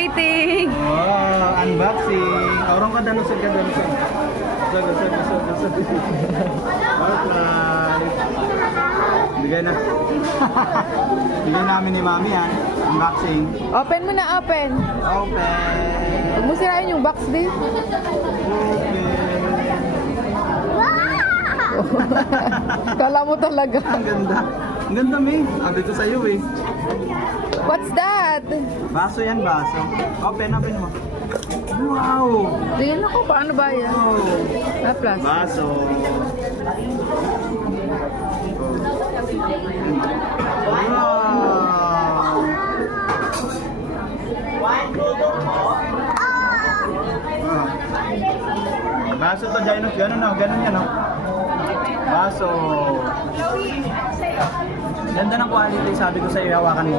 waiting. Wow, unboxing. Orang ka dalusag ka dalusag. Dalusag. Bye. Bigay na. Bigay namin ni Mami yan. Unboxing. Open mo na, open. Open. Huwag mo sirain yung box din. Kala mo talaga. Ang ganda. Ang ganda, May. Sabi ko sa'yo eh. What's that? Baso yan, baso. Open mo. Wow! Tingnan ako, paano ba yan? Wow! Ah, plastic. Baso. Wow! Baso to, Jainus. Ganun yan, no? Baso. Ganda ng quality, sabi ko sa'yo, hawakan mo.